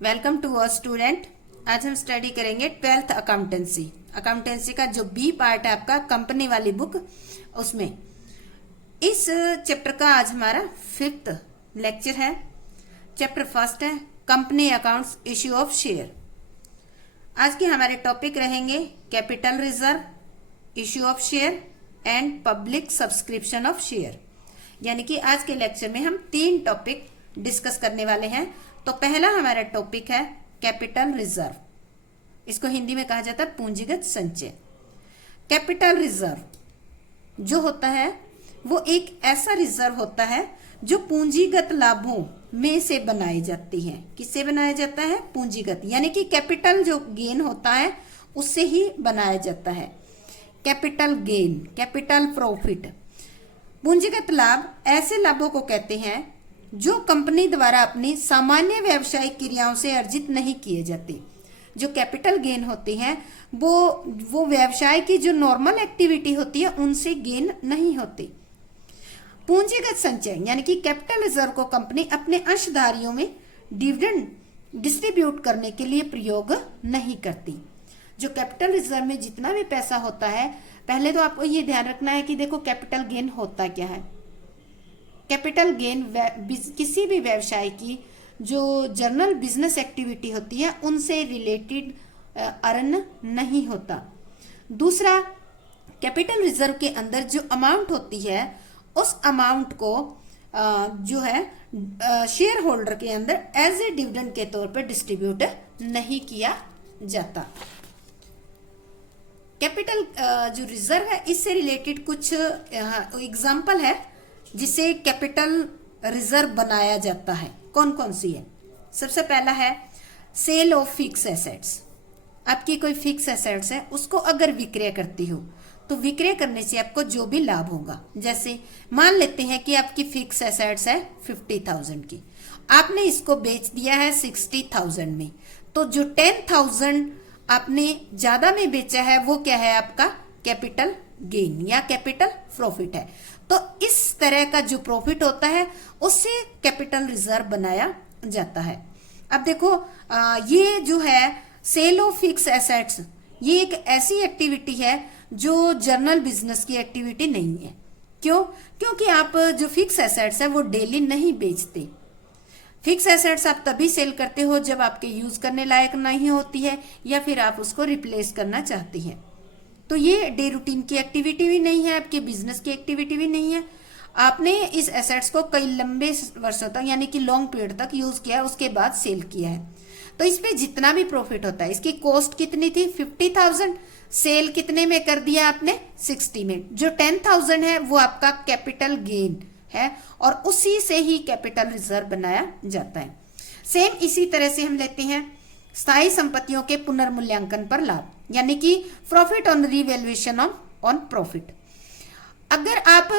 Welcome to our student. आज हम study करेंगे 12th अकाउंटेंसी। अकाउंटेंसी का जो बी पार्ट है आपका कंपनी वाली बुक, उसमें इस चैप्टर का आज हमारा 5th लेक्चर है। चैप्टर फर्स्ट है company accounts, issue of share. आज के हमारे टॉपिक रहेंगे capital reserve, issue of share and public subscription of share. यानी कि आज के लेक्चर में हम 3 टॉपिक डिस्कस करने वाले हैं। तो पहला हमारा टॉपिक है कैपिटल रिजर्व। इसको हिंदी में कहा जाता है पूंजीगत संचय। कैपिटल रिजर्व जो होता है वो एक ऐसा रिजर्व होता है जो पूंजीगत लाभों में से बनाई जाती है। किससे बनाया जाता है? पूंजीगत, यानी कि कैपिटल जो गेन होता है उससे ही बनाया जाता है। Capital gain, capital profit. पूंजीगत लाभ ऐसे लाभों को कहते हैं जो कंपनी द्वारा अपनी सामान्य व्यावसायिक क्रियाओं से अर्जित नहीं किए जाते। जो कैपिटल गेन होते हैं वो व्यवसाय की जो नॉर्मल एक्टिविटी होती है उनसे गेन नहीं होते। पूंजीगत संचय यानी कि कैपिटल रिजर्व को कंपनी अपने अंशधारियों में डिविडेंड डिस्ट्रीब्यूट करने के लिए प्रयोग नहीं करती। जो कैपिटल रिजर्व में जितना भी पैसा होता है, पहले तो आपको ये ध्यान रखना है कि देखो कैपिटल गेन होता क्या है। कैपिटल गेन किसी भी व्यवसाय की जो जनरल बिजनेस एक्टिविटी होती है उनसे रिलेटेड अर्न नहीं होता। दूसरा, कैपिटल रिजर्व के अंदर जो अमाउंट होती है उस अमाउंट को जो है शेयर होल्डर के अंदर एज ए डिविडेंड के तौर पर डिस्ट्रीब्यूट नहीं किया जाता। कैपिटल जो रिजर्व है इससे रिलेटेड कुछ एग्जाम्पल है जिसे कैपिटल रिजर्व बनाया जाता है। कौन कौन सी है? सबसे पहला है सेल ऑफ फिक्स एसेट्स। आपकी कोई फिक्स एसेट्स है, उसको अगर विक्रय करती हो तो विक्रय करने से आपको जो भी लाभ होगा, जैसे मान लेते हैं कि आपकी फिक्स एसेट्स है 50,000 की, आपने इसको बेच दिया है 60,000 में, तो जो 10,000 आपने ज्यादा में बेचा है वो क्या है? आपका कैपिटल गेन या कैपिटल प्रॉफिट है। तो इस तरह का जो प्रॉफिट होता है उससे कैपिटल रिजर्व बनाया जाता है। अब देखो ये जो है सेल ऑफ फिक्स एसेट्स, ये एक ऐसी एक्टिविटी है जो जनरल बिजनेस की एक्टिविटी नहीं है। क्यों? क्योंकि आप जो फिक्स एसेट्स है वो डेली नहीं बेचते। फिक्स एसेट्स आप तभी सेल करते हो जब आपके यूज करने लायक नहीं होती है या फिर आप उसको रिप्लेस करना चाहते हैं। तो ये डे रूटीन की एक्टिविटी भी नहीं है, आपके बिजनेस की एक्टिविटी भी नहीं है। आपने इस एसेट्स को कई लंबे वर्षों तक यानी कि लॉन्ग पीरियड तक यूज किया, उसके बाद सेल किया है। तो इसमें जितना भी प्रॉफिट होता है, इसकी कॉस्ट कितनी थी? 50,000। सेल कितने में कर दिया आपने? 60 में। जो 10,000 है वो आपका कैपिटल गेन है और उसी से ही कैपिटल रिजर्व बनाया जाता है। सेम इसी तरह से हम लेते हैं स्थायी संपत्तियों के पुनर्मूल्यांकन पर लाभ, यानी कि profit on revaluation on profit. अगर आप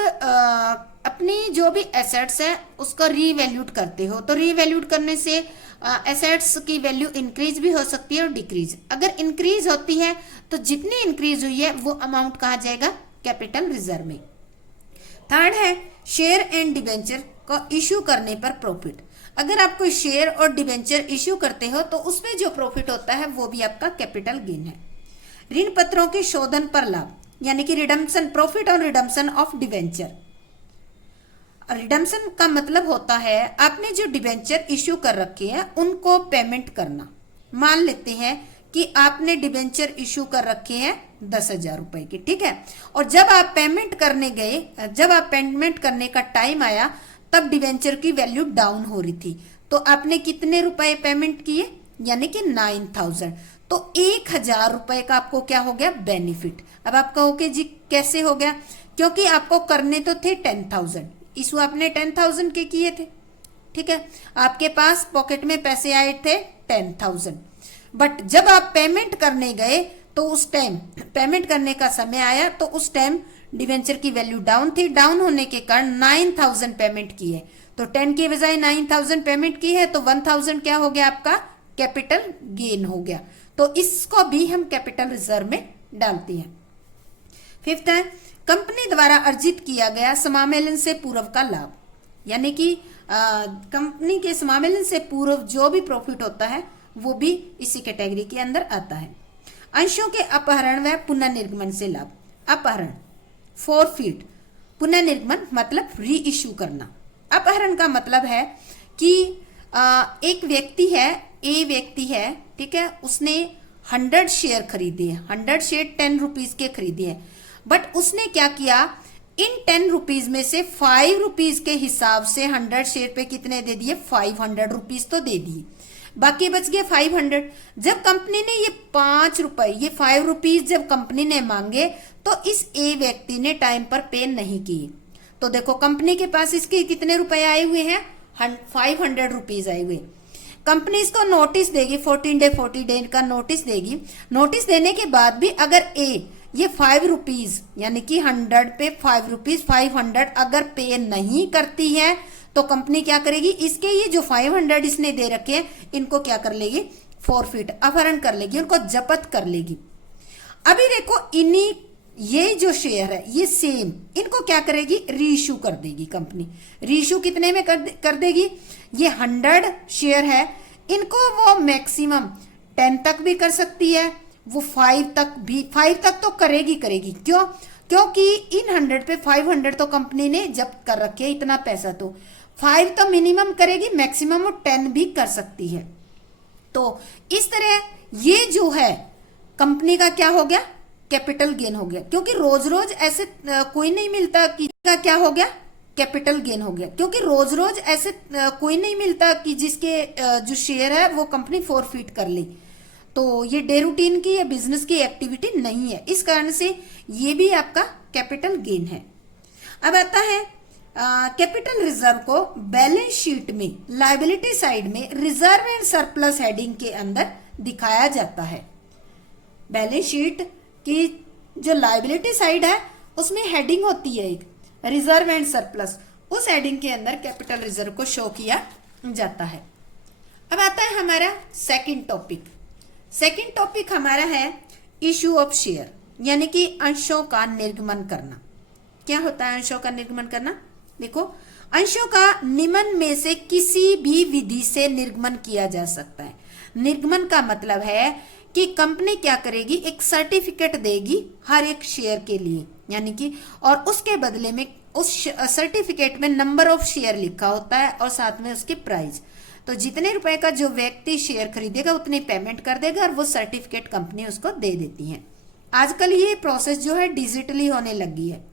अपनी जो भी एसेट्स है उसका रीवैल्यूट करते हो तो रीवैल्यूट करने से एसेट्स की वैल्यू इंक्रीज भी हो सकती है और डिक्रीज। अगर इंक्रीज होती है तो जितनी इंक्रीज हुई है वो अमाउंट कहा जाएगा कैपिटल रिजर्व में। थर्ड है शेयर एंड डिबेंचर को इश्यू करने पर प्रॉफिट। अगर आप कोई शेयर और डिबेंचर इश्यू करते हो तो उसमें जो प्रॉफिट होता है वो भी आपका कैपिटल गेन है। ऋण पत्रों के शोधन पर लाभ, यानी कि redemption, profit on redemption of debenture. Redemption का मतलब होता है आपने जो डिबेंचर इश्यू कर रखे हैं उनको पेमेंट करना। मान लेते हैं कि आपने डिबेंचर इश्यू कर रखे हैं 10,000 रुपए की, ठीक है, और जब आप पेमेंट करने गए, जब आप पेमेंट करने का टाइम आया तब डिबेंचर की वैल्यू डाउन हो रही थी, तो आपने कितने रुपए पेमेंट किए? यानी कि 9,000। तो 1,000 रुपए का आपको क्या हो गया? बेनिफिट। अब आप कहोगे जी कैसे हो गया? क्योंकि आपको करने तो थे 10,000, इशू आपने 10,000 के किए थे, ठीक है, आपके पास पॉकेट में पैसे आए थे 10,000, बट जब आप पेमेंट करने गए तो उस टाइम पेमेंट करने का समय आया तो उस टाइम डिवेंचर की वैल्यू डाउन थी। डाउन होने के कारण 9,000 पेमेंट की है, तो 10 के बजाय 9,000 पेमेंट की है तो 1,000 क्या हो गया? आपका कैपिटल गेन हो गया। तो इसको भी हम कैपिटल रिजर्व में डालते हैं। फिफ्थ है कंपनी द्वारा अर्जित किया गया समामेलन से पूर्व का लाभ। यानी कि कंपनी के समावेशन से पूर्व जो भी प्रॉफिट होता है वो भी इसी कैटेगरी के अंदर आता है। अंशों के अपहरण व पुनर्निर्गमन से लाभ। अपहरण, फॉरफिट, पुनर्निर्गमन मतलब री इश्यू करना। अपहरण का मतलब है कि एक व्यक्ति है, ए व्यक्ति है, ठीक है, उसने 100 शेयर खरीदे हैं, 100 शेयर 10 रुपीज के खरीदे हैं, बट उसने क्या किया, इन 10 रुपीज में से 5 रुपीज के हिसाब से 100 शेयर पे कितने दे दिए, 500 रुपीज तो दे दिए, बाकी बच गए 500। जब कंपनी ने ये 5 रुपए, ये 5 रुपीज जब कंपनी ने मांगे तो इस ए व्यक्ति ने टाइम पर पे नहीं किए, तो देखो कंपनी के पास इसके कितने रुपए आए हुए हैं, 500 रुपीज आए हुए। कंपनी इसको नोटिस देगी, 14 डे का नोटिस देगी। नोटिस देने के बाद भी अगर ए ये 5 रुपीज यानी कि 100 पे 5 रुपीज 500 अगर पे नहीं करती है तो कंपनी क्या करेगी, इसके ये जो 500 इसने दे रखे हैं इनको क्या कर लेगी, फॉरफिट, अपहरण कर लेगी, उनको जब्त कर लेगी। अभी देखो इन्हीं ये जो शेयर है ये सेम इनको क्या करेगी, रीइश्यू कर देगी कंपनी। रीइश्यू कितने में कर देगी, ये 100 शेयर है, इनको वो मैक्सिमम 10 तक भी कर सकती है, वो 5 तक भी, 5 तक तो करेगी। क्यों, क्योंकि इन 100 पे 500 तो कंपनी ने जब्त कर रखे, इतना पैसा तो 5 तो मिनिमम करेगी, मैक्सिमम वो 10 भी कर सकती है। तो इस तरह ये जो है कंपनी का क्या हो गया, कैपिटल गेन हो गया, क्योंकि रोज रोज ऐसे कोई नहीं मिलता कि का क्या हो गया, कैपिटल गेन हो गया, क्योंकि रोज रोज ऐसे कोई नहीं मिलता कि जिसके जो शेयर है वो कंपनी फॉरफिट कर ले। तो ये डे रूटीन की या बिजनेस की एक्टिविटी नहीं है, इस कारण से ये भी आपका कैपिटल गेन है। अब आता है कैपिटल रिजर्व को बैलेंस शीट में लायबिलिटी साइड में रिजर्व एंड सरप्लस हेडिंग के अंदर दिखाया जाता है। बैलेंस शीट की जो लायबिलिटी साइड है उसमें हेडिंग होती है एक, रिजर्व एंड सरप्लस, उस हेडिंग के अंदर कैपिटल रिजर्व को शो किया जाता है। अब आता है हमारा सेकंड टॉपिक। सेकंड टॉपिक हमारा है इशू ऑफ शेयर, यानी कि अंशों का निर्गमन करना। क्या होता है अंशों का निर्गमन करना, देखो अंशों का निम्न में से किसी भी विधि से निर्गमन किया जा सकता है। निर्गमन का मतलब है कि कंपनी क्या करेगी, एक सर्टिफिकेट देगी हर एक शेयर के लिए, यानी कि और उसके बदले में उस सर्टिफिकेट में नंबर ऑफ शेयर लिखा होता है और साथ में उसकी प्राइस। तो जितने रुपए का जो व्यक्ति शेयर खरीदेगा उतनी पेमेंट कर देगा और वो सर्टिफिकेट कंपनी उसको दे देती है। आजकल ये प्रोसेस जो है डिजिटली होने लगी है।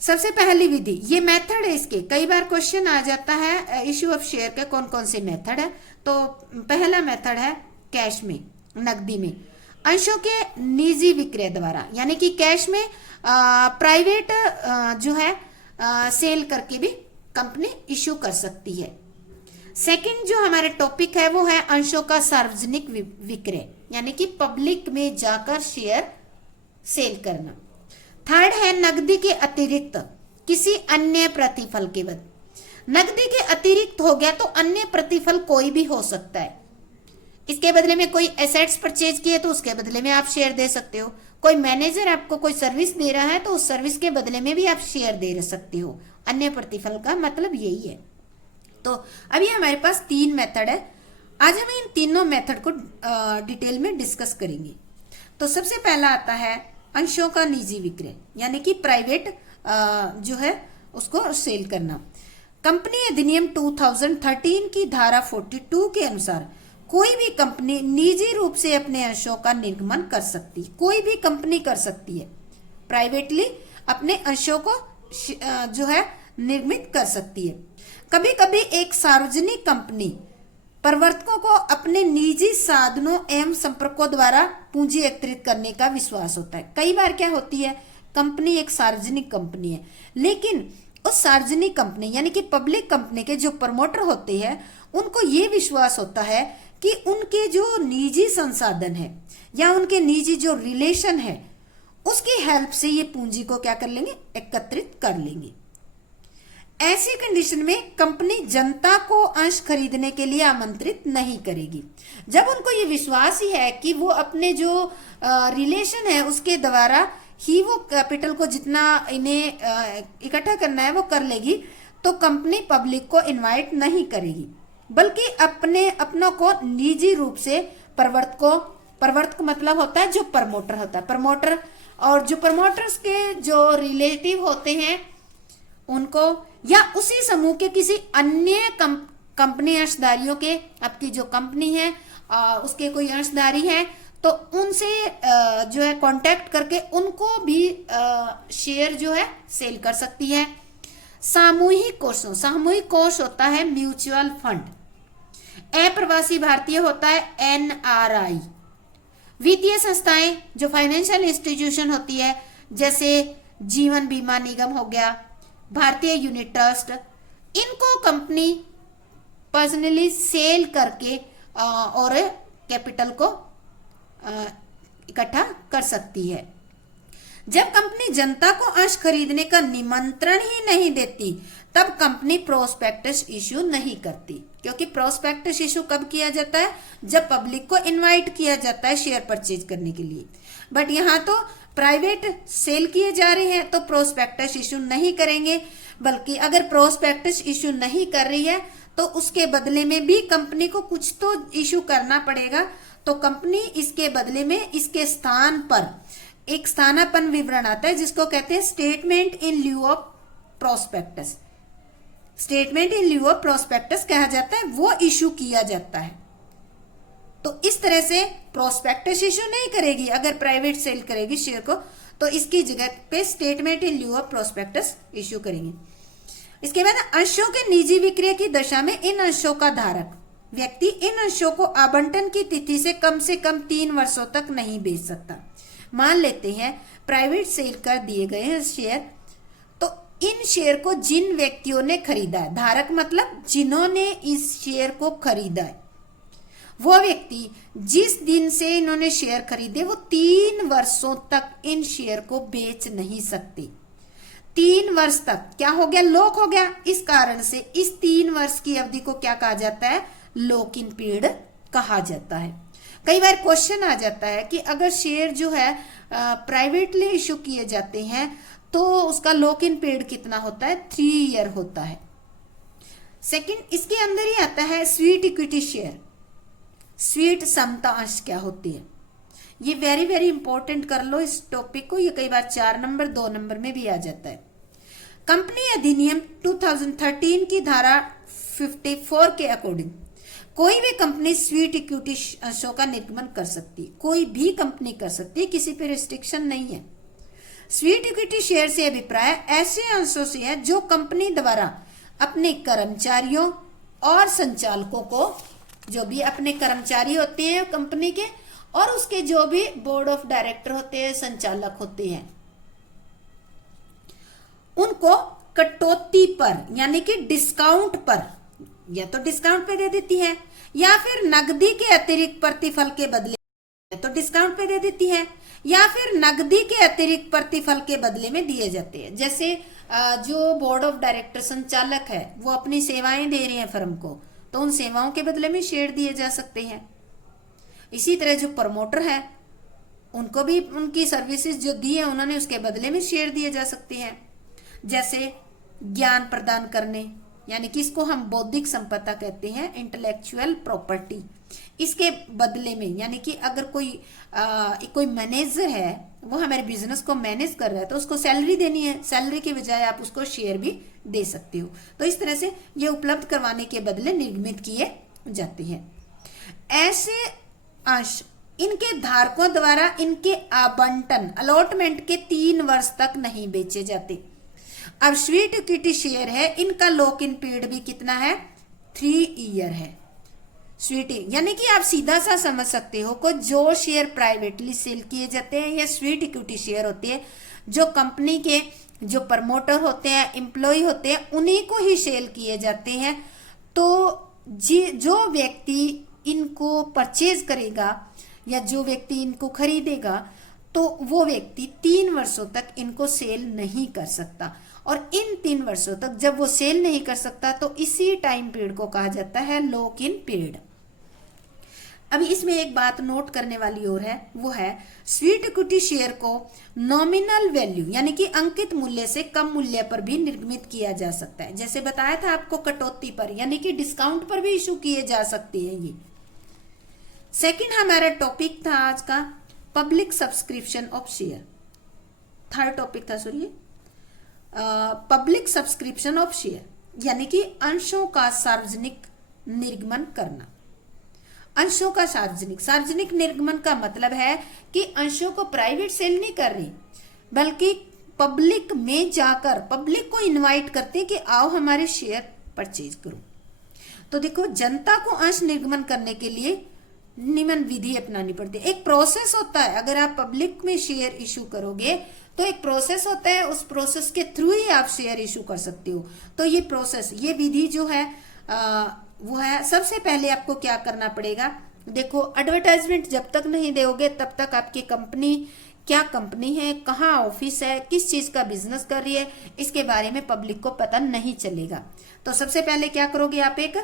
सबसे पहली विधि, ये मेथड है इसके, कई बार क्वेश्चन आ जाता है इश्यू ऑफ शेयर के कौन कौन से मेथड है। तो पहला मेथड है कैश में, नकदी में, अंशों के निजी विक्रय द्वारा, यानी कि कैश में प्राइवेट जो है सेल करके भी कंपनी इश्यू कर सकती है। सेकंड जो हमारे टॉपिक है वो है अंशों का सार्वजनिक विक्रय, यानी कि पब्लिक में जाकर शेयर सेल करना। थर्ड है नकदी के अतिरिक्त किसी अन्य प्रतिफल के बदले। नकदी के अतिरिक्त हो गया तो अन्य प्रतिफल कोई भी हो सकता है। इसके बदले में कोई एसेट्स परचेज किए तो उसके बदले में आप शेयर दे सकते हो। कोई मैनेजर आपको कोई सर्विस दे रहा है तो उस सर्विस के बदले में भी आप शेयर दे सकते हो। अन्य प्रतिफल का मतलब यही है। तो अभी हमारे पास 3 मेथड है, आज हम इन तीनों मेथड को डिटेल में डिस्कस करेंगे। तो सबसे पहला आता है अंशों का निजी विक्रय, यानी कि प्राइवेट जो है उसको सेल करना। कंपनी अधिनियम 2013 की धारा 42 के अनुसार कोई भी कंपनी निजी रूप से अपने अंशों का निर्गमन कर सकती, कोई भी कंपनी कर सकती है, प्राइवेटली अपने अंशों को जो है निर्मित कर सकती है। कभी कभी एक सार्वजनिक कंपनी प्रवर्तकों को अपने निजी साधनों एवं संपर्कों द्वारा पूंजी एकत्रित करने का विश्वास होता है। कई बार क्या होती है, कंपनी एक सार्वजनिक कंपनी है, लेकिन उस सार्वजनिक कंपनी यानी कि पब्लिक कंपनी के जो प्रमोटर होते हैं उनको ये विश्वास होता है कि उनके जो निजी संसाधन है या उनके निजी जो रिलेशन है उसकी हेल्प से ये पूंजी को क्या कर लेंगे, एकत्रित कर लेंगे। ऐसी कंडीशन में कंपनी जनता को अंश खरीदने के लिए आमंत्रित नहीं करेगी। जब उनको ये विश्वास ही है कि वो अपने जो रिलेशन है उसके द्वारा ही वो कैपिटल को जितना इन्हें इकट्ठा करना है वो कर लेगी, तो कंपनी पब्लिक को इनवाइट नहीं करेगी, बल्कि अपनों को निजी रूप से प्रवर्तक मतलब होता है जो प्रमोटर होता है, प्रमोटर, और जो प्रमोटर्स के जो रिलेटिव होते हैं उनको, या उसी समूह के किसी अन्य कंपनी अंशधारियों के, आपकी जो कंपनी है उसके कोई अंशधारी है तो उनसे जो है कांटेक्ट करके उनको भी शेयर जो है सेल कर सकती है। सामूहिक कोष होता है म्यूचुअल फंड। अप्रवासी भारतीय होता है NRI। वित्तीय संस्थाएं जो फाइनेंशियल इंस्टीट्यूशन होती है, जैसे जीवन बीमा निगम हो गया, भारतीय यूनिट ट्रस्ट, इनको कंपनी पर्सनली सेल करके और कैपिटल को इकट्ठा कर सकती है। जब कंपनी जनता को अंश खरीदने का निमंत्रण ही नहीं देती तब कंपनी प्रोस्पेक्टस इश्यू नहीं करती, क्योंकि प्रोस्पेक्टस इश्यू कब किया जाता है? जब पब्लिक को इनवाइट किया जाता है शेयर परचेज करने के लिए। बट यहाँ तो प्राइवेट सेल किए जा रहे हैं तो प्रोस्पेक्टस इश्यू नहीं करेंगे, बल्कि अगर प्रोस्पेक्टस इश्यू नहीं कर रही है तो उसके बदले में भी कंपनी को कुछ तो इश्यू करना पड़ेगा। तो कंपनी इसके बदले में इसके स्थान पर एक स्थानापन्न विवरण आता है जिसको कहते हैं statement in lieu of prospectus. Statement in lieu of prospectus कहा जाता है, वो इश्यू किया जाता है। तो इस तरह से प्रोस्पेक्टस इश्यू नहीं करेगी अगर प्राइवेट सेल करेगी शेयर को, तो इसकी जगह पे statement in lieu of prospectus issue करेंगे। इसके बाद अंशों के निजी विक्रय की दशा में इन अंशों का धारक व्यक्ति इन अंशों को आवंटन की तिथि से कम 3 वर्षों तक नहीं बेच सकता। मान लेते हैं प्राइवेट सेल कर दिए गए हैं शेयर, तो इन शेयर को जिन व्यक्तियों ने खरीदा है, धारक मतलब जिन्होंने इस शेयर को खरीदा है, वो व्यक्ति जिस दिन से इन्होंने शेयर खरीदे वो 3 वर्षों तक इन शेयर को बेच नहीं सकते। 3 वर्ष तक क्या हो गया? लॉक हो गया। इस कारण से इस 3 वर्ष की अवधि को क्या कहा जाता है? लॉक इन पीरियड कहा जाता है। कई बार क्वेश्चन आ जाता है कि अगर शेयर जो है प्राइवेटली इशू किए जाते हैं तो उसका लॉक इन पीरियड कितना होता है? 3 ईयर होता है। सेकंड, इसके अंदर ही आता है स्वीट इक्विटी शेयर। स्वीट समता अंश क्या होती है? ये वेरी वेरी इंपॉर्टेंट कर लो इस टॉपिक को, ये कई बार 4 नंबर 2 नंबर में भी आ जाता है। कंपनी अधिनियम 2013 की धारा 54 के अकॉर्डिंग कोई भी कंपनी स्वीट इक्विटी अंशों का निर्गमन कर सकती है। कोई भी कंपनी कर सकती है, किसी पे रिस्ट्रिक्शन नहीं है। स्वीट इक्विटी शेयर से अभिप्राय ऐसे अंशों से है जो कंपनी द्वारा अपने कर्मचारियों और संचालकों को, जो भी अपने कर्मचारी होते हैं कंपनी के और उसके जो भी बोर्ड ऑफ डायरेक्टर होते हैं, संचालक होते हैं, उनको कटौती पर यानी कि डिस्काउंट पर, या तो डिस्काउंट पे दे देती है या फिर नकदी के अतिरिक्त प्रतिफल के बदले, या तो डिस्काउंट पे दे देती है या फिर नकदी के अतिरिक्त प्रतिफल के बदले में दिए जाते हैं। जैसे जो बोर्ड ऑफ डायरेक्टर संचालक है वो अपनी सेवाएं दे रहे हैं फर्म को, तो उन सेवाओं के बदले में शेयर दिए जा सकते हैं। इसी तरह जो प्रमोटर है उनको भी उनकी सर्विसेज जो दी है उन्होंने उसके बदले में शेयर दिए जा सकते हैं। जैसे ज्ञान प्रदान करने, यानी कि इसको हम बौद्धिक संपदा कहते हैं, इंटेलेक्चुअल प्रॉपर्टी, इसके बदले में, यानी कि अगर कोई मैनेजर है वो हमारे बिजनेस को मैनेज कर रहा है तो उसको सैलरी देनी है, सैलरी के बजाय आप उसको शेयर भी दे सकते हो। तो इस तरह से ये उपलब्ध करवाने के बदले निर्मित किए जाते हैं। ऐसे अंश इनके धारकों द्वारा इनके आवंटन अलॉटमेंट के 3 वर्ष तक नहीं बेचे जाते। अब स्वीट इक्विटी शेयर है, इनका लॉक इन पीरियड भी कितना है? 3 ईयर है। स्वीट यानी कि आप सीधा सा समझ सकते हो को जो शेयर प्राइवेटली सेल किए जाते हैं या स्वीट इक्विटी शेयर होती है, जो कंपनी के जो प्रमोटर होते हैं, एम्प्लॉय होते हैं, उन्हीं को ही सेल किए जाते हैं। तो जो व्यक्ति इनको परचेज करेगा या जो व्यक्ति इनको खरीदेगा तो वो व्यक्ति 3 वर्षों तक इनको सेल नहीं कर सकता। और इन 3 वर्षों तक जब वो सेल नहीं कर सकता तो इसी टाइम पीरियड को कहा जाता है लॉक इन पीरियड। अभी इसमें एक बात नोट करने वाली और है, वो है स्वीट इक्विटी शेयर को नॉमिनल वैल्यू यानी कि अंकित मूल्य से कम मूल्य पर भी निर्गमित किया जा सकता है। जैसे बताया था आपको, कटौती पर यानी कि डिस्काउंट पर भी इशू किए जा सकते हैं ये। सेकंड हमारा टॉपिक था आज का public subscription of share. Third topic था पब्लिक सब्सक्रिप्शन ऑफ शेयर यानी कि अंशों का सार्वजनिक निर्गमन करना। अंशों का सार्वजनिक निर्गमन का मतलब है कि अंशों को प्राइवेट सेल नहीं कर रही, बल्कि पब्लिक में जाकर पब्लिक को इनवाइट करते हैं कि आओ हमारे शेयर परचेज करो। तो देखो, जनता को अंश निर्गमन करने के लिए निम्न विधि अपनानी पड़ती है। एक प्रोसेस होता है, अगर आप पब्लिक में शेयर इशू करोगे तो एक प्रोसेस होता है, उस प्रोसेस के थ्रू ही आप शेयर इशू कर सकते हो। तो ये प्रोसेस, ये विधि जो है वो है, सबसे पहले आपको क्या करना पड़ेगा, देखो एडवर्टाइजमेंट जब तक नहीं दोगे तब तक आपकी कंपनी क्या कंपनी है, कहाँ ऑफिस है, किस चीज का बिजनेस कर रही है, इसके बारे में पब्लिक को पता नहीं चलेगा। तो सबसे पहले क्या करोगे आप, एक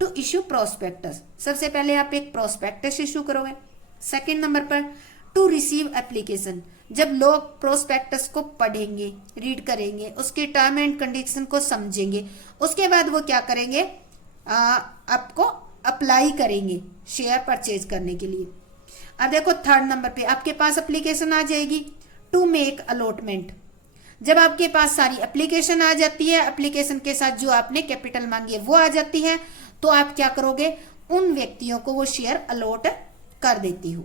टू इशू प्रोस्पेक्टस, सबसे पहले आप एक प्रोस्पेक्टस इशू करोगे। सेकंड नंबर पर टू रिसीव एप्लीकेशन, जब लोग प्रोस्पेक्टस को पढ़ेंगे, रीड करेंगे, उसके टर्म एंड कंडीशन को समझेंगे, उसके बाद वो क्या करेंगे, आपको अप्लाई करेंगे शेयर परचेज करने के लिए। अब देखो थर्ड नंबर पे आपके पास एप्लीकेशन आ जाएगी टू मेक अलॉटमेंट, जब आपके पास सारी एप्लीकेशन आ जाती है, एप्लीकेशन के साथ जो आपने कैपिटल मांगी है वो आ जाती है, तो आप क्या करोगे, उन व्यक्तियों को वो शेयर अलॉट कर देती हो।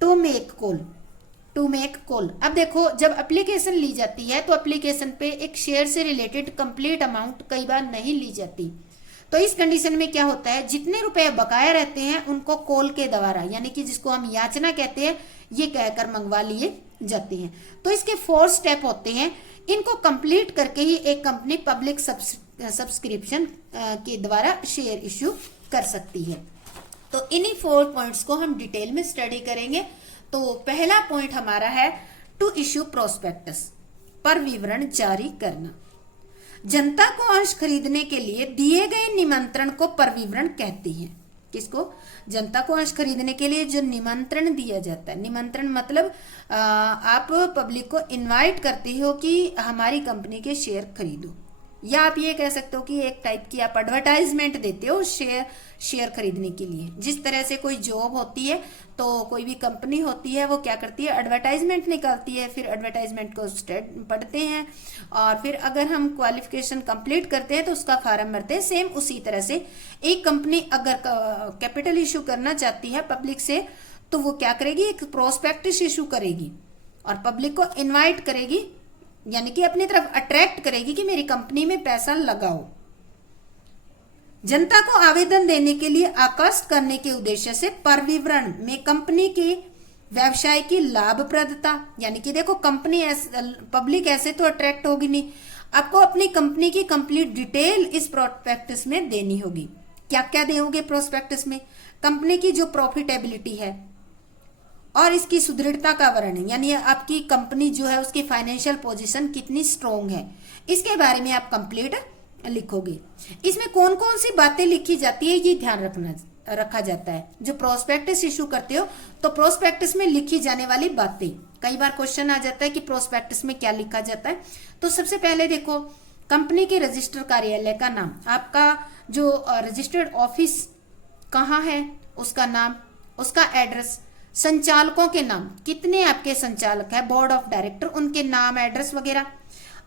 टू मेक कॉल, अब देखो जब एप्लीकेशन ली जाती है तो एप्लीकेशन पे एक शेयर से रिलेटेड कंप्लीट अमाउंट कई बार नहीं ली जाती। तो इस कंडीशन में क्या होता है, जितने रुपए बकाया रहते हैं उनको कॉल के द्वारा यानी कि जिसको हम याचना कहते हैं, ये कहकर मंगवा लिए जाते हैं। तो इसके 4 स्टेप होते हैं, इनको कंप्लीट करके ही एक कंपनी पब्लिक सब्सक्रिप्शन के द्वारा शेयर इश्यू कर सकती है। तो इन्हीं 4 पॉइंट्स को हम डिटेल में स्टडी करेंगे। तो पहला पॉइंट हमारा है टू इश्यू प्रोस्पेक्टस, पर विवरण जारी करना। जनता को अंश खरीदने के लिए दिए गए निमंत्रण को परविवरण कहते हैं। किसको, जनता को अंश खरीदने के लिए जो निमंत्रण दिया जाता है, निमंत्रण मतलब आप पब्लिक को इनवाइट करते हो कि हमारी कंपनी के शेयर खरीदो, या आप ये कह सकते हो कि एक टाइप की आप एडवर्टाइजमेंट देते हो शेयर खरीदने के लिए। जिस तरह से कोई जॉब होती है तो कोई भी कंपनी होती है वो क्या करती है, एडवर्टाइजमेंट निकालती है, फिर एडवर्टाइजमेंट को पढ़ते हैं और फिर अगर हम क्वालिफिकेशन कंप्लीट करते हैं तो उसका फॉर्म भरते हैं। सेम उसी तरह से एक कंपनी अगर कैपिटल इशू करना चाहती है पब्लिक से तो वो क्या करेगी, एक प्रोस्पेक्टस इशू करेगी और पब्लिक को इन्वाइट करेगी, यानी कि अपनी तरफ अट्रैक्ट करेगी कि मेरी कंपनी में पैसा लगाओ। जनता को आवेदन देने के लिए आकर्षित करने के उद्देश्य से परविवरण में कंपनी के व्यवसाय की लाभप्रदता, यानी कि देखो कंपनी पब्लिक ऐसे तो अट्रैक्ट होगी नहीं, आपको अपनी कंपनी की कंप्लीट डिटेल इस प्रोस्पेक्टस में देनी होगी। क्या क्या दोगे प्रोस्पेक्टस में, कंपनी की जो प्रॉफिटेबिलिटी है और इसकी सुदृढ़ता का वर्णन, यानी आपकी कंपनी जो है उसकी फाइनेंशियल पोजीशन कितनी स्ट्रोंग है, इसके बारे में आप कंप्लीट लिखोगे। इसमें कौन कौन सी बातें लिखी जाती है ये ध्यान रखा जाता है। जो प्रोस्पेक्टस इशू करते हो तो प्रोस्पेक्टस में लिखी जाने वाली बातें, कई बार क्वेश्चन आ जाता है कि प्रोस्पेक्टस में क्या लिखा जाता है। तो सबसे पहले देखो, कंपनी के रजिस्टर कार्यालय का नाम, आपका जो रजिस्टर्ड ऑफिस कहाँ है उसका नाम, उसका एड्रेस, संचालकों के नाम, कितने आपके संचालक है, बोर्ड ऑफ डायरेक्टर, उनके नाम, एड्रेस वगैरह।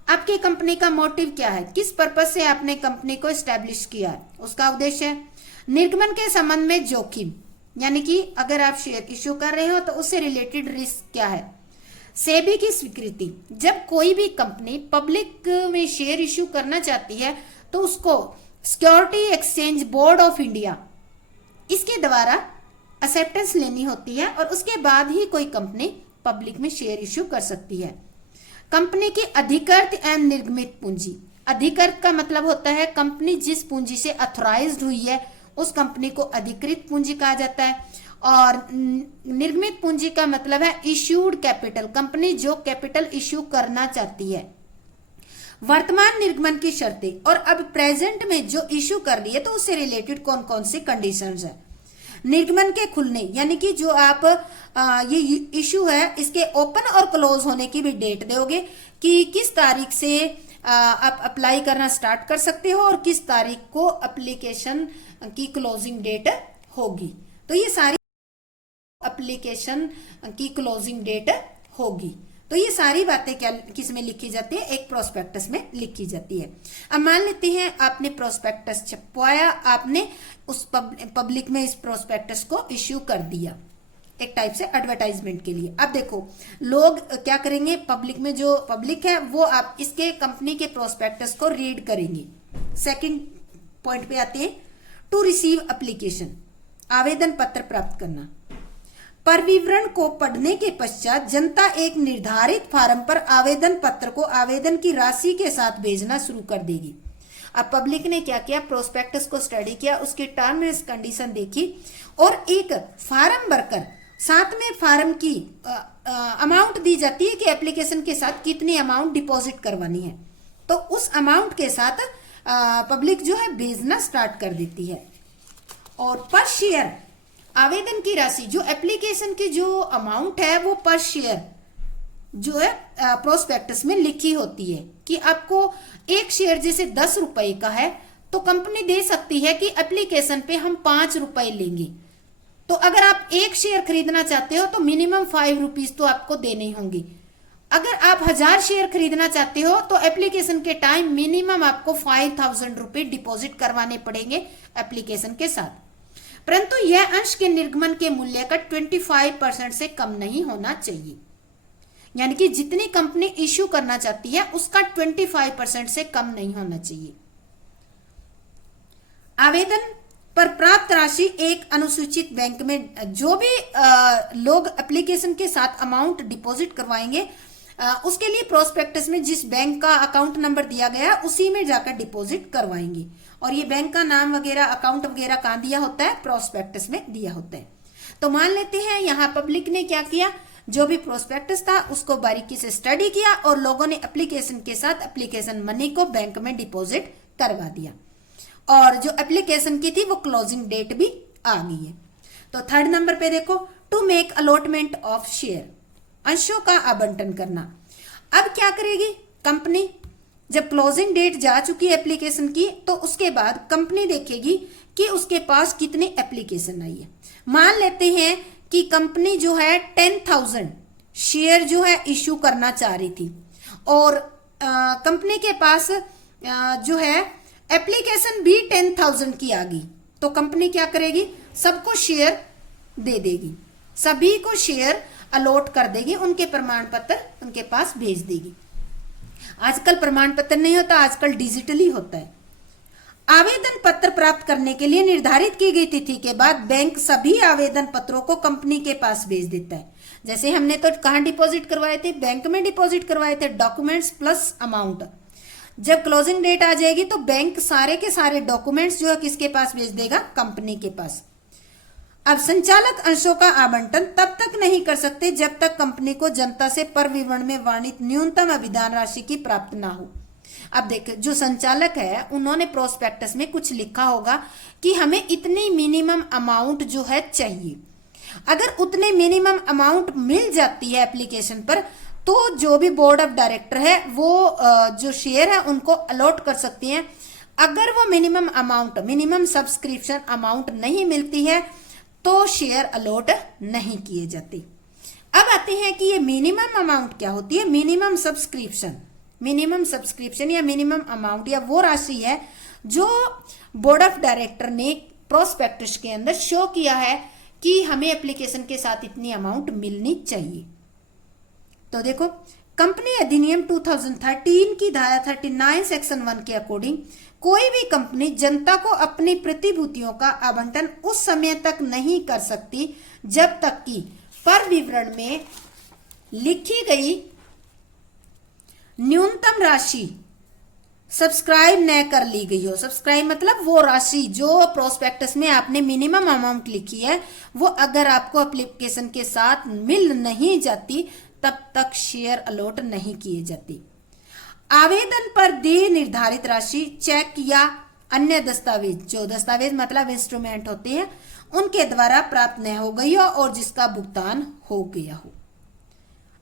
आपकी कंपनी का मोटिव क्या है, किस पर्पज से आपने कंपनी को एस्टेब्लिश किया है, उसका उद्देश्य है। निर्गमन के संबंध में जोखिम, यानी कि अगर आप शेयर इश्यू कर रहे हो तो उससे रिलेटेड रिस्क क्या है। सेबी की स्वीकृति, जब कोई भी कंपनी पब्लिक में शेयर इश्यू करना चाहती है तो उसको security exchange board of India इसके द्वारा एक्सेप्टेंस लेनी होती है और उसके बाद ही कोई कंपनी पब्लिक में शेयर इश्यू कर सकती है। कंपनी की अधिकृत एवं निर्गमित पूंजी, अधिकृत का मतलब होता है कंपनी जिस पूंजी से अथॉराइज्ड हुई है उस कंपनी को अधिकृत पूंजी कहा जाता है, और निर्गमित पूंजी का मतलब है इश्यूड कैपिटल, कंपनी जो कैपिटल इश्यू करना चाहती है। वर्तमान निर्गमन की शर्तें, और अब प्रेजेंट में जो इश्यू कर रही है तो उससे रिलेटेड कौन कौन सी कंडीशंस है। निर्गमन के खुलने, यानी कि जो आप ये इशू है इसके ओपन और क्लोज होने की भी डेट दोगे कि किस तारीख से आप अप्लाई करना स्टार्ट कर सकते हो और किस तारीख को एप्लीकेशन की क्लोजिंग डेट होगी। तो ये सारी एप्लीकेशन की क्लोजिंग डेट होगी। तो ये सारी बातें क्या किस में लिखी जाती है, एक प्रोस्पेक्टस में लिखी जाती है। अब मान लेते हैं आपने प्रोस्पेक्टस छपवाया, आपने उस पब्लिक में इस प्रोस्पेक्टस को इश्यू कर दिया एक टाइप से एडवर्टाइजमेंट के लिए। अब देखो लोग क्या करेंगे, पब्लिक में जो पब्लिक है वो आप इसके कंपनी के प्रोस्पेक्टस को रीड करेंगे। सेकंड पॉइंट पे आते हैं, टू रिसीव एप्लीकेशन, आवेदन पत्र प्राप्त करना। पर विवरण को पढ़ने के पश्चात जनता एक निर्धारित फार्म पर आवेदन पत्र को आवेदन की राशि के साथ भेजना शुरू कर देगी। अब पब्लिक ने क्या किया, प्रोस्पेक्टस को स्टडी किया, उसकी टर्म एंड कंडीशन देखी और एक फार्म भरकर साथ में फार्म की अमाउंट दी जाती है कि एप्लीकेशन के साथ कितनी अमाउंट डिपॉजिट करवानी है। तो उस अमाउंट के साथ पब्लिक जो है भेजना स्टार्ट कर देती है। और पर शेयर आवेदन की राशि, जो एप्लीकेशन की जो अमाउंट है वो पर शेयर जो है प्रोस्पेक्टस में लिखी होती है कि आपको एक शेयर जैसे 10 रुपए का है तो कंपनी दे सकती है कि एप्लीकेशन पे हम 5 रुपए लेंगे। तो अगर आप एक शेयर खरीदना चाहते हो तो मिनिमम 5 रुपीज तो आपको देने होंगे। अगर आप 1000 शेयर खरीदना चाहते हो तो एप्लीकेशन के टाइम मिनिमम आपको 5000 रुपए डिपॉजिट करवाने पड़ेंगे एप्लीकेशन के साथ। परंतु यह अंश के निर्गमन के मूल्य का 25% से कम नहीं होना चाहिए, यानी कि जितनी कंपनी इश्यू करना चाहती है उसका 25% से कम नहीं होना चाहिए। आवेदन पर प्राप्त राशि एक अनुसूचित बैंक में, जो भी लोग एप्लीकेशन के साथ अमाउंट डिपॉजिट करवाएंगे उसके लिए प्रोस्पेक्टस में जिस बैंक का अकाउंट नंबर दिया गया उसी में जाकर डिपॉजिट करवाएंगे। और ये बैंक का नाम वगैरह अकाउंट वगैरह कहाँ दिया होता है, प्रोस्पेक्टस में दिया होता है। तो मान लेते हैं यहाँ पब्लिक ने क्या किया, जो भी प्रोस्पेक्टस था उसको बारीकी से स्टडी किया और लोगों ने एप्लीकेशन के साथ एप्लीकेशन मनी को बैंक में डिपॉजिट करवा दिया और जो एप्लीकेशन की थी वो क्लोजिंग डेट भी आ गई है। तो थर्ड नंबर पे देखो, to make allotment of share, अंशों का आवंटन करना। अब क्या करेगी कंपनी, जब क्लोजिंग डेट जा चुकी है एप्लीकेशन की तो उसके बाद कंपनी देखेगी कि उसके पास कितनी एप्लीकेशन आई है। मान लेते हैं कि कंपनी जो है 10,000 शेयर जो है इश्यू करना चाह रही थी और कंपनी के पास जो है एप्लीकेशन भी 10,000 की आ गई, तो कंपनी क्या करेगी, सबको शेयर दे देगी, सभी को शेयर अलॉट कर देगी, उनके प्रमाण पत्र उनके पास भेज देगी। आजकल प्रमाण पत्र नहीं होता, आजकल डिजिटली होता है। आवेदन पत्र प्राप्त करने के लिए निर्धारित की गई तिथि के बाद बैंक सभी आवेदन पत्रों को कंपनी के पास भेज देता है। जैसे हमने तो कहाँ डिपॉजिट करवाए थे, बैंक में डिपॉजिट करवाए थे, डॉक्यूमेंट्स प्लस अमाउंट। जब क्लोजिंग डेट आ जाएगी तो बैंक सारे के सारे डॉक्यूमेंट्स जो है किसके पास भेज देगा, कंपनी के पास। अब संचालक अंशों का आवंटन तब तक नहीं कर सकते जब तक कंपनी को जनता से पर विवरण में वर्णित न्यूनतम अभिदान राशि की प्राप्त ना हो। अब देखो जो संचालक है उन्होंने प्रोस्पेक्टस में कुछ लिखा होगा कि हमें इतनी मिनिमम अमाउंट जो है चाहिए। अगर उतने मिनिमम अमाउंट मिल जाती है एप्लीकेशन पर तो जो भी बोर्ड ऑफ डायरेक्टर है वो जो शेयर है उनको अलॉट कर सकती है। अगर वो minimum amount, minimum subscription amount नहीं मिलती है तो शेयर अलॉट नहीं किए जाते। अब आते हैं कि ये मिनिमम अमाउंट क्या होती है। मिनिमम सब्सक्रिप्शन, मिनिमम सब्सक्रिप्शन या मिनिमम अमाउंट या वो राशि है जो बोर्ड ऑफ डायरेक्टर ने प्रोस्पेक्टस के अंदर शो किया है कि हमें एप्लीकेशन के साथ इतनी अमाउंट मिलनी चाहिए। तो देखो कंपनी अधिनियम 2013 की धारा 39 सेक्शन 1 के अकॉर्डिंग कोई भी कंपनी जनता को अपनी प्रतिभूतियों का आवंटन उस समय तक नहीं कर सकती जब तक कि पर विवरण में लिखी गई न्यूनतम राशि सब्सक्राइब न कर ली गई हो। सब्सक्राइब मतलब वो राशि जो प्रोस्पेक्टस में आपने मिनिमम अमाउंट लिखी है वो अगर आपको एप्लीकेशन के साथ मिल नहीं जाती तब तक शेयर अलॉट नहीं किए जाते। आवेदन पर दी निर्धारित राशि चेक या अन्य दस्तावेज, जो दस्तावेज मतलब इंस्ट्रूमेंट होते हैं, उनके द्वारा प्राप्त न हो गई हो और जिसका भुगतान हो गया हो।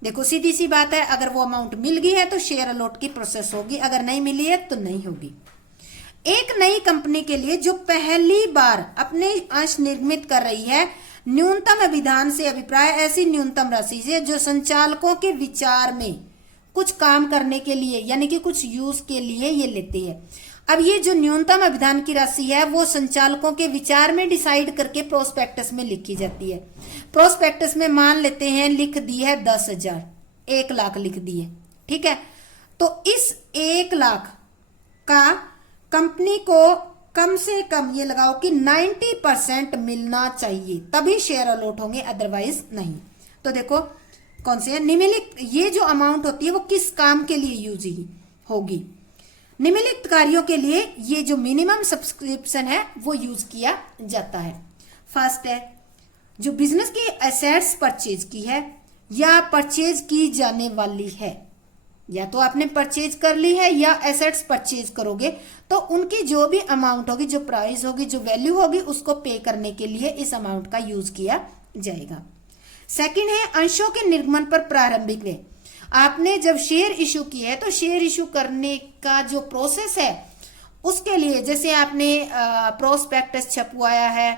देखो सीधी सी बात है, अगर वो अमाउंट मिल गई है तो शेयर अलॉट की प्रोसेस होगी, अगर नहीं मिली है तो नहीं होगी। एक नई कंपनी के लिए जो पहली बार अपने अंश निर्मित कर रही है, न्यूनतम विधान से अभिप्राय ऐसी न्यूनतम राशि से जो संचालकों के विचार में कुछ काम करने के लिए यानी कि कुछ यूज के लिए ये लेती है। अब ये जो न्यूनतम अभिधान की राशि है वो संचालकों के विचार में डिसाइड करके प्रोस्पेक्टस में लिखी जाती है। प्रोस्पेक्टस में मान लेते हैं लिख दी है 10,000, 1 लाख लिख दी है, ठीक है। तो इस 1 लाख का कंपनी को कम से कम ये लगाओ कि 90% मिलना चाहिए, तभी शेयर अलॉट होंगे, अदरवाइज नहीं। तो देखो कौन से है निम्नलिखित, ये जो अमाउंट होती है वो किस काम के लिए यूज होगी। निम्नलिखित कार्यों के लिए ये जो मिनिमम सब्सक्रिप्शन है वो यूज किया जाता है। फर्स्ट है जो बिजनेस की एसेट्स परचेज की है या परचेज की जाने वाली है, या तो आपने परचेज कर ली है या एसेट्स परचेज करोगे, तो उनकी जो भी अमाउंट होगी, जो प्राइस होगी, जो वैल्यू होगी, उसको पे करने के लिए इस अमाउंट का यूज किया जाएगा। सेकंड है अंशों के निर्गमन पर प्रारंभिक व्यय। आपने जब शेयर इशू की है तो शेयर इशू करने का जो प्रोसेस है उसके लिए, जैसे आपने प्रोस्पेक्टस छपवाया है,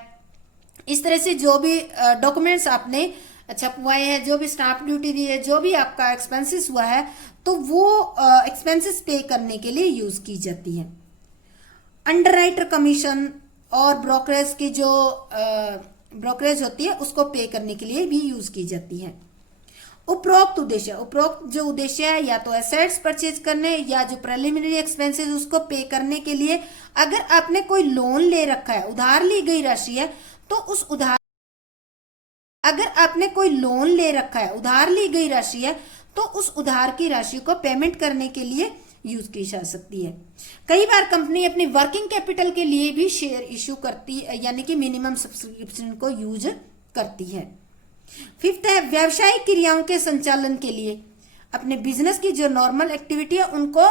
इस तरह से जो भी डॉक्यूमेंट्स आपने छपवाए हैं, जो भी स्टाम्प ड्यूटी दी है, जो भी आपका एक्सपेंसेस हुआ है, तो वो एक्सपेंसेस पे करने के लिए यूज की जाती है। अंडरराइटर कमीशन और ब्रोकरेज की जो ब्रोकरेज होती है उसको पे करने के लिए भी यूज की जाती है। उपरोक्त उद्देश्य, उपरोक्त जो उद्देश्य है या तो एसेट्स परचेज करने या जो प्रिलिमिनरी एक्सपेंसेस उसको पे करने के लिए, अगर आपने कोई लोन ले रखा है, उधार ली गई राशि है, तो उस उधार अगर आपने कोई लोन ले रखा है, उधार ली गई राशि है, तो उस उधार की राशि को पेमेंट करने के लिए यूज की जा सकती है। कई बार कंपनी अपनी वर्किंग कैपिटल के लिए भी शेयर इशू करती है, यानी कि मिनिमम सब्सक्रिप्शन को यूज करती है। फिफ्थ है व्यावसायिक क्रियाओं के संचालन के लिए, अपने बिजनेस की जो नॉर्मल एक्टिविटी है उनको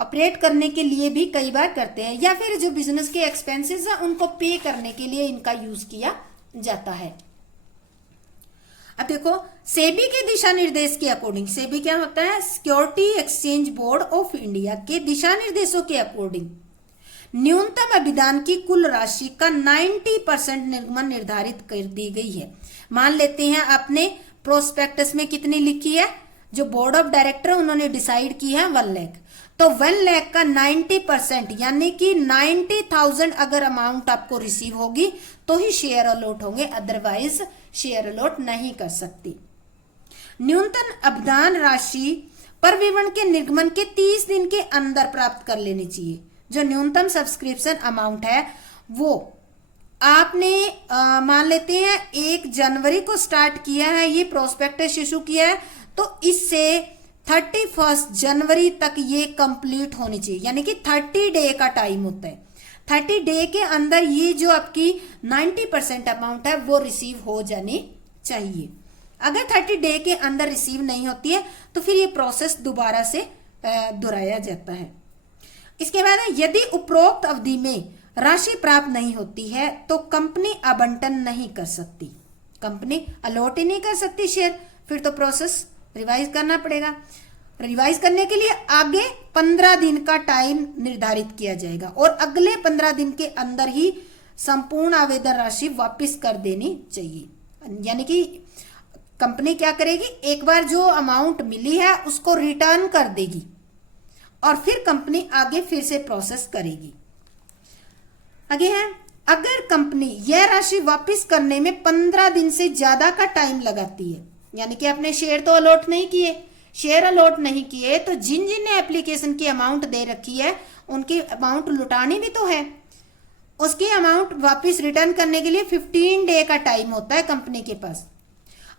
ऑपरेट करने के लिए भी कई बार करते हैं, या फिर जो बिजनेस के एक्सपेंसेस है उनको पे करने के लिए इनका यूज किया जाता है। अब देखो सेबी के दिशा निर्देश के अकॉर्डिंग, सेबी क्या होता है, security exchange board of India के दिशा निर्देशों के अकॉर्डिंग न्यूनतम अभिदान की कुल राशि का 90% निर्गमन निर्धारित कर दी गई है। मान लेते हैं आपने प्रोस्पेक्टस में कितनी लिखी है, जो बोर्ड ऑफ डायरेक्टर उन्होंने डिसाइड की है 1 लाख, तो 1 लाख का 90% यानी कि 90,000 अगर अमाउंट आपको रिसीव होगी तो ही शेयर अलॉट होंगे, अदरवाइज शेयर अलॉट नहीं कर सकती। न्यूनतम अभिदान राशि पर विवरण के निर्गमन के 30 दिन के अंदर प्राप्त कर लेनी चाहिए। जो न्यूनतम सब्सक्रिप्शन अमाउंट है वो आपने मान लेते हैं 1 जनवरी को स्टार्ट किया है, ये प्रोस्पेक्टस इशू किया है, तो इससे 31 जनवरी तक ये कंप्लीट होनी चाहिए, यानी कि 30 डे का टाइम होता है। 30 डे के अंदर ये जो आपकी 90% अमाउंट है वो रिसीव हो जानी चाहिए। अगर 30 डे के अंदर रिसीव नहीं होती है तो फिर ये प्रोसेस दोबारा से दोहराया जाता है। इसके बाद यदि उपरोक्त अवधि में राशि प्राप्त नहीं होती है तो कंपनी आवंटन नहीं कर सकती, कंपनी अलॉट ही नहीं कर सकती शेयर, फिर तो प्रोसेस रिवाइज करना पड़ेगा। रिवाइज करने के लिए आगे 15 दिन का टाइम निर्धारित किया जाएगा और अगले 15 दिन के अंदर ही संपूर्ण आवेदन राशि वापस कर देनी चाहिए। यानी कि कंपनी क्या करेगी, एक बार जो अमाउंट मिली है उसको रिटर्न कर देगी और फिर कंपनी आगे फिर से प्रोसेस करेगी। आगे है, अगर कंपनी यह राशि वापस करने में 15 दिन से ज्यादा का टाइम लगाती है, यानी कि आपने शेयर तो अलॉट नहीं किए, शेयर अलॉट नहीं किए तो जिन जिन ने एप्लीकेशन की अमाउंट दे रखी है उनकी अमाउंट लुटानी भी तो है, उसकी अमाउंट वापस रिटर्न करने के लिए 15 डे का टाइम होता है कंपनी के पास।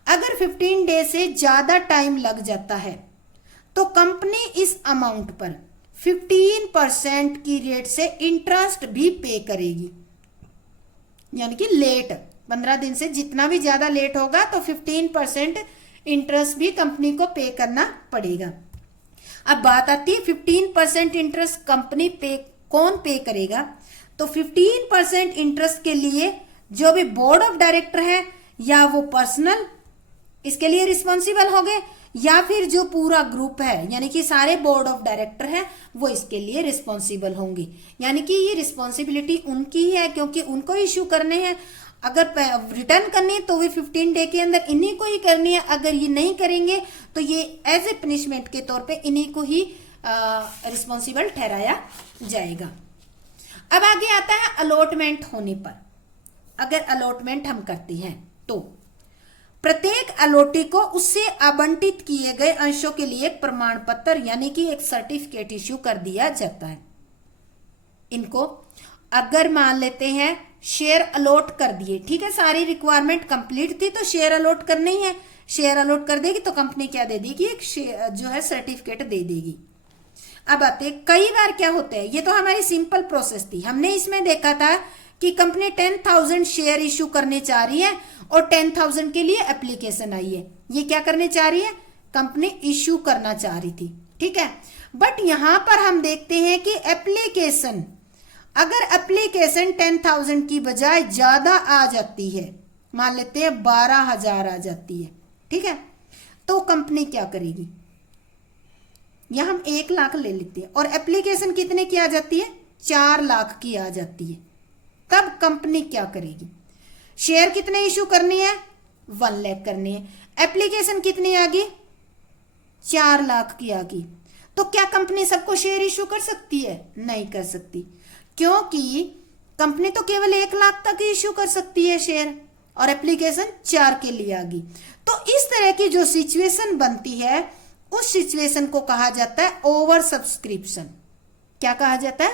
अगर 15 डे से ज्यादा टाइम लग जाता है तो कंपनी इस अमाउंट पर 15% की रेट से इंटरेस्ट भी पे करेगी, यानी कि लेट 15 दिन से जितना भी ज्यादा लेट होगा तो 15% इंटरेस्ट भी कंपनी को पे करना पड़ेगा। अब बात आती है 15% इंटरेस्ट कंपनी पे कौन पे करेगा, तो 15% इंटरेस्ट के लिए जो भी बोर्ड ऑफ डायरेक्टर है या वो पर्सनल इसके लिए रिस्पॉन्सिबल हो गए, या फिर जो पूरा ग्रुप है यानी कि सारे बोर्ड ऑफ डायरेक्टर हैं वो इसके लिए रिस्पॉन्सिबल होंगे। यानी कि ये रिस्पॉन्सिबिलिटी उनकी ही है क्योंकि उनको इश्यू करने हैं। अगर रिटर्न करनी है तो भी 15 डे के अंदर इन्हीं को ही करनी है, अगर ये नहीं करेंगे तो ये एज ए पनिशमेंट के तौर पे इन्हीं को ही रिस्पॉन्सिबल ठहराया जाएगा। अब आगे आता है अलॉटमेंट होने पर। अगर अलॉटमेंट हम करते हैं तो प्रत्येक अलॉटी को उससे आवंटित किए गए अंशों के लिए एक प्रमाण पत्र यानी कि एक सर्टिफिकेट इश्यू कर दिया जाता है। इनको अगर मान लेते हैं शेयर अलॉट कर दिए, ठीक है, सारी रिक्वायरमेंट कंप्लीट थी तो शेयर अलॉट करनी है, शेयर अलॉट कर देगी तो कंपनी क्या दे देगी, एक जो है सर्टिफिकेट दे देगी। अब आते कई बार क्या होता है, ये तो हमारी सिंपल प्रोसेस थी, हमने इसमें देखा था कि कंपनी 10,000 शेयर इश्यू करने चाह रही है और 10,000 के लिए एप्लीकेशन आई है। ये क्या करने चाह रही है, कंपनी इश्यू करना चाह रही थी, ठीक है। बट यहां पर हम देखते हैं कि एप्लीकेशन, अगर एप्लीकेशन 10,000 की बजाय ज्यादा आ जाती है, मान लेते हैं 12,000 आ जाती है, ठीक है, तो कंपनी क्या करेगी, या हम 1 लाख ले लेते हैं और एप्लीकेशन कितने की आ जाती है, 4 लाख की आ जाती है, तब कंपनी क्या करेगी, शेयर कितने इशू करनी है, 1 लाख करनी है, एप्लीकेशन कितनी आ गई, 4 लाख की आ गई, तो क्या कंपनी सबको शेयर इशू कर सकती है, नहीं कर सकती, क्योंकि कंपनी तो केवल 1 लाख तक इशू कर सकती है शेयर और एप्लीकेशन 4 के लिए आ गई। तो इस तरह की जो सिचुएशन बनती है उस सिचुएशन को कहा जाता है ओवर सब्सक्रिप्शन। क्या कहा जाता है,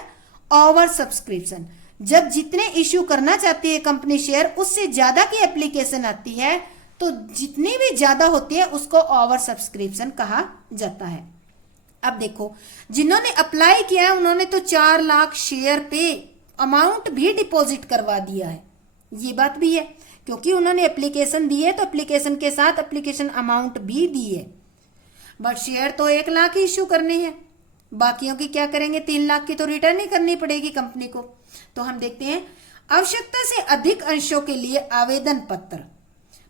ओवर सब्सक्रिप्शन। जब जितने इश्यू करना चाहती है कंपनी शेयर उससे ज्यादा की एप्लीकेशन आती है तो जितनी भी ज्यादा होती है उसको ओवर सब्सक्रिप्शन कहा जाता है। अब देखो जिन्होंने अप्लाई किया है उन्होंने तो 4 लाख शेयर पे अमाउंट भी डिपॉजिट करवा दिया है, ये बात भी है क्योंकि उन्होंने एप्लीकेशन दी है तो एप्लीकेशन के साथ एप्लीकेशन अमाउंट भी दी है। बट शेयर तो 1 लाख ही इश्यू करने हैं, बाकियों की क्या करेंगे, 3 लाख की तो रिटर्न ही करनी पड़ेगी कंपनी को। तो हम देखते हैं आवश्यकता से अधिक अंशों के लिए आवेदन पत्र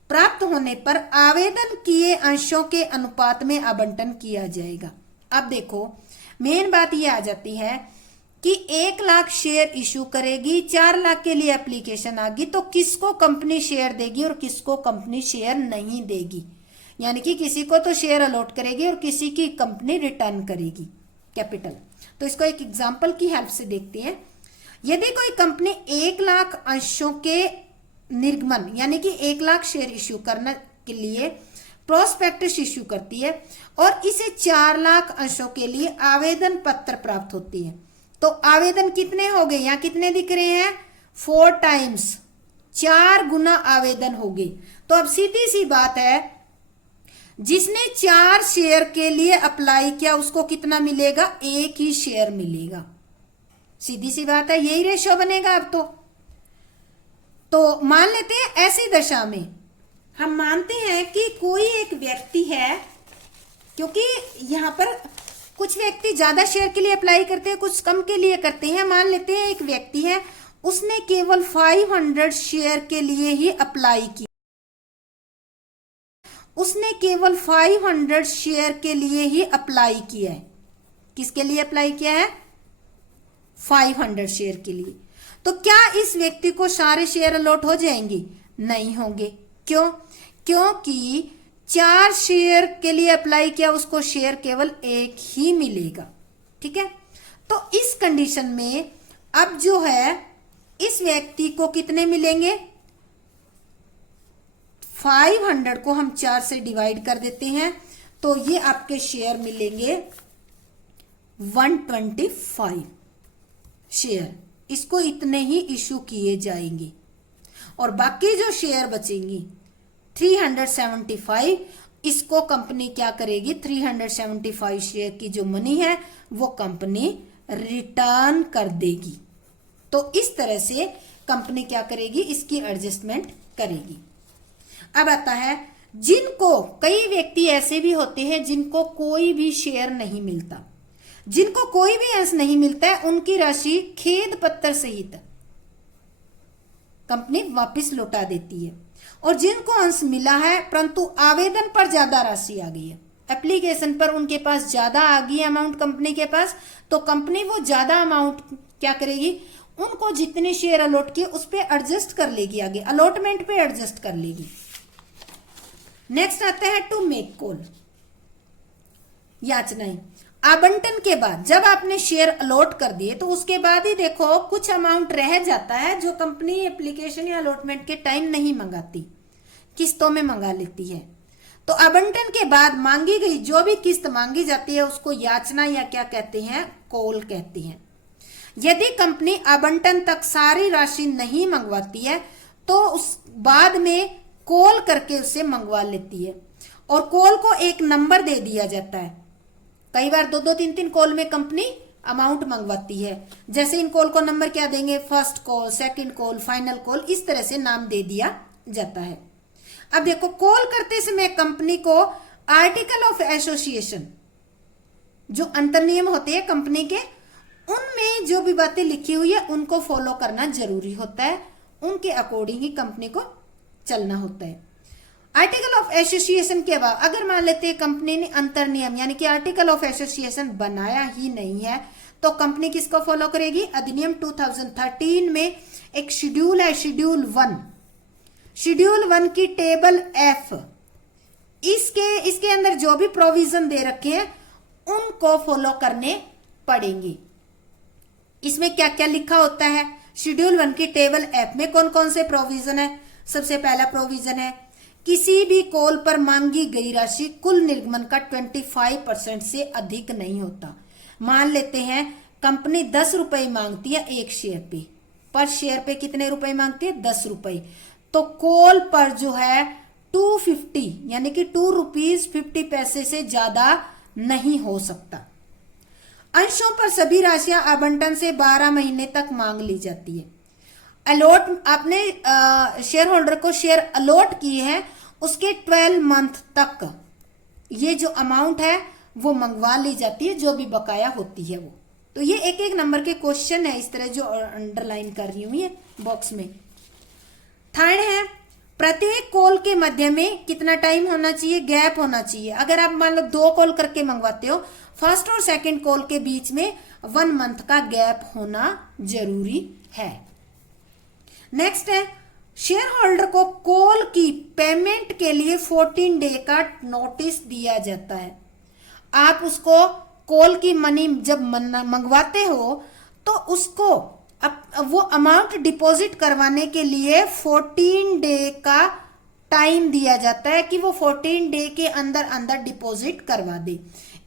प्राप्त होने पर आवेदन किए अंशों के अनुपात में आवंटन किया जाएगा। अब देखो मेन बात ये आ जाती है कि 1 लाख शेयर इशू करेगी, 4 लाख के लिए एप्लीकेशन आ गई, तो किसको कंपनी शेयर देगी और किसको कंपनी शेयर नहीं देगी, यानी कि किसी को तो शेयर अलॉट करेगी और किसी की कंपनी रिटर्न करेगी कैपिटल। तो इसको एक एग्जांपल की हेल्प से देखते हैं। यदि कोई कंपनी 1 लाख अंशों के निर्गमन यानी कि 1 लाख शेयर इश्यू करने के लिए प्रोस्पेक्टस इश्यू करती है और इसे 4 लाख अंशों के लिए आवेदन पत्र प्राप्त होती है, तो आवेदन कितने हो गए, यहाँ कितने दिख रहे हैं, 4 टाइम्स, 4 गुना आवेदन हो गए। तो अब सीधी सी बात है जिसने 4 शेयर के लिए अप्लाई किया उसको कितना मिलेगा, 1 ही शेयर मिलेगा, सीधी सी बात है, यही रेशो बनेगा। अब तो मान लेते हैं ऐसी दशा में हम मानते हैं कि कोई एक व्यक्ति है, क्योंकि यहां पर कुछ व्यक्ति ज्यादा शेयर के लिए अप्लाई करते हैं कुछ कम के लिए करते हैं। मान लेते हैं एक व्यक्ति है उसने केवल 500 शेयर के लिए ही अप्लाई किया, उसने केवल 500 शेयर के लिए ही अप्लाई किया है। किसके लिए अप्लाई किया है, 500 शेयर के लिए। तो क्या इस व्यक्ति को सारे शेयर अलॉट हो जाएंगे, नहीं होंगे। क्यों, क्योंकि 4 शेयर के लिए अप्लाई किया उसको शेयर केवल 1 ही मिलेगा, ठीक है। तो इस कंडीशन में अब जो है इस व्यक्ति को कितने मिलेंगे, 500 को हम 4 से डिवाइड कर देते हैं तो ये आपके शेयर मिलेंगे 125 शेयर, इसको इतने ही इशू किए जाएंगे और बाकी जो शेयर बचेंगी 375, इसको कंपनी क्या करेगी, 375 शेयर की जो मनी है वो कंपनी रिटर्न कर देगी। तो इस तरह से कंपनी क्या करेगी, इसकी एडजस्टमेंट करेगी। अब आता है जिनको, कई व्यक्ति ऐसे भी होते हैं जिनको कोई भी शेयर नहीं मिलता, जिनको कोई भी अंश नहीं मिलता है, उनकी राशि खेद पत्र सहित कंपनी वापस लौटा देती है। और जिनको अंश मिला है परंतु आवेदन पर ज्यादा राशि आ गई है, एप्लीकेशन पर उनके पास ज्यादा आ गई अमाउंट कंपनी के पास, तो कंपनी वो ज्यादा अमाउंट क्या करेगी, उनको जितने शेयर अलॉट किए उस पर एडजस्ट कर लेगी, आगे अलॉटमेंट पे एडजस्ट कर लेगी। नेक्स्ट आता है टू मेक कॉल, याचनाएं। आवंटन के बाद जब आपने शेयर अलॉट कर दिए तो उसके बाद ही देखो कुछ अमाउंट रह जाता है जो कंपनी एप्लीकेशन या अलॉटमेंट के टाइम नहीं मंगाती, किस्तों में मंगा लेती है। तो आवंटन के बाद मांगी गई जो भी किस्त मांगी जाती है उसको याचना या क्या कहते हैं, कॉल कहते हैं। यदि कंपनी आवंटन तक सारी राशि नहीं मंगवाती है तो उस बाद में कॉल करके उसे मंगवा लेती है, और कॉल को एक नंबर दे दिया जाता है। कई बार 2-2, 3-3 कॉल में कंपनी अमाउंट मंगवाती है, जैसे इन कॉल को नंबर क्या देंगे, first call, second call, final call, इस तरह से नाम दे दिया जाता है। अब देखो कॉल करते समय कंपनी को आर्टिकल ऑफ एसोसिएशन, जो अंतर्नियम होते हैं कंपनी के, उनमें जो भी बातें लिखी हुई है उनको फॉलो करना जरूरी होता है, उनके अकॉर्डिंग ही कंपनी को चलना होता है। आर्टिकल ऑफ एसोसिएशन के बाद अगर मान लेते हैं कंपनी ने अंतर्नियम यानी कि आर्टिकल ऑफ एसोसिएशन बनाया ही नहीं है तो कंपनी किसको फॉलो करेगी, अधिनियम 2013 में एक शेड्यूल है, शेड्यूल 1 की टेबल F, इसके अंदर जो भी प्रोविजन दे रखे हैं उनको फॉलो करने पड़ेंगे। इसमें क्या क्या लिखा होता है, शेड्यूल 1 की टेबल F में कौन कौन से प्रोविजन है। सबसे पहला प्रोविजन है किसी भी कॉल पर मांगी गई राशि कुल निर्गमन का 25% से अधिक नहीं होता। मान लेते हैं कंपनी 10 रुपए मांगती है एक शेयर पे, पर शेयर पे कितने रुपए मांगती है, 10 रुपए, तो कॉल पर जो है 250 यानी कि 2 रुपीज 50 पैसे से ज्यादा नहीं हो सकता। अंशों पर सभी राशियां आवंटन से 12 महीने तक मांग ली जाती है। अलॉट आपने शेयर होल्डर को शेयर अलॉट किए हैं उसके 12 मंथ तक ये जो अमाउंट है वो मंगवा ली जाती है, जो भी बकाया होती है वो। तो ये एक एक नंबर के क्वेश्चन है इस तरह जो अंडरलाइन कर रही हूं ये बॉक्स में। थर्ड है प्रत्येक कॉल के मध्य में कितना टाइम होना चाहिए, गैप होना चाहिए। अगर आप मान लो 2 कॉल करके मंगवाते हो, फर्स्ट और सेकंड कॉल के बीच में 1 मंथ का गैप होना जरूरी है। नेक्स्ट है शेयर होल्डर को कॉल की पेमेंट के लिए 14 डे का नोटिस दिया जाता है। आप उसको कॉल की मनी जब मंगवाते हो तो उसको वो अमाउंट डिपॉजिट करवाने के लिए 14 डे का टाइम दिया जाता है कि वो 14 डे के अंदर अंदर डिपॉजिट करवा दे।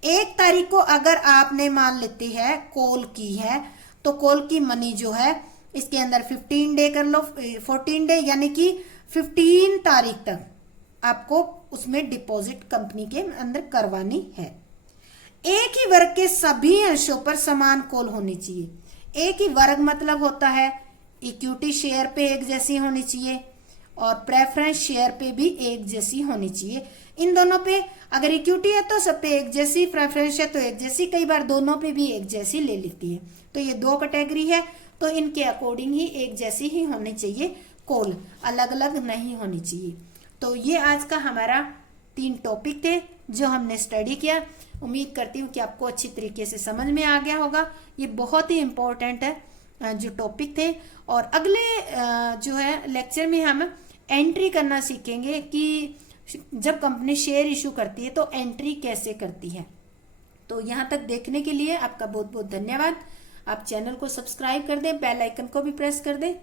1 तारीख को अगर आपने मान लेते हैं कॉल की है तो कॉल की मनी जो है इसके अंदर 15 डे कर लो, 14 डे यानी कि 15 तारीख तक आपको उसमें डिपॉजिट कंपनी के अंदर करवानी है। एक ही वर्ग के सभी अंशों पर समान कॉल होनी चाहिए। एक ही वर्ग मतलब होता है इक्विटी शेयर पे एक जैसी होनी चाहिए और प्रेफरेंस शेयर पे भी एक जैसी होनी चाहिए। इन दोनों पे अगर इक्विटी है तो सब पे एक जैसी, प्रेफरेंस है तो एक जैसी, कई बार दोनों पे भी एक जैसी ले लेती है। तो ये 2 कैटेगरी है तो इनके अकॉर्डिंग ही एक जैसी ही होनी चाहिए, कॉल अलग अलग नहीं होनी चाहिए। तो ये आज का हमारा 3 टॉपिक थे जो हमने स्टडी किया। उम्मीद करती हूँ कि आपको अच्छी तरीके से समझ में आ गया होगा। ये बहुत ही इम्पोर्टेंट है जो टॉपिक थे। और अगले जो है लेक्चर में हम एंट्री करना सीखेंगे कि जब कंपनी शेयर इशू करती है तो एंट्री कैसे करती है। तो यहाँ तक देखने के लिए आपका बहुत बहुत धन्यवाद। आप चैनल को सब्सक्राइब कर दें, बेल आइकन को भी प्रेस कर दें।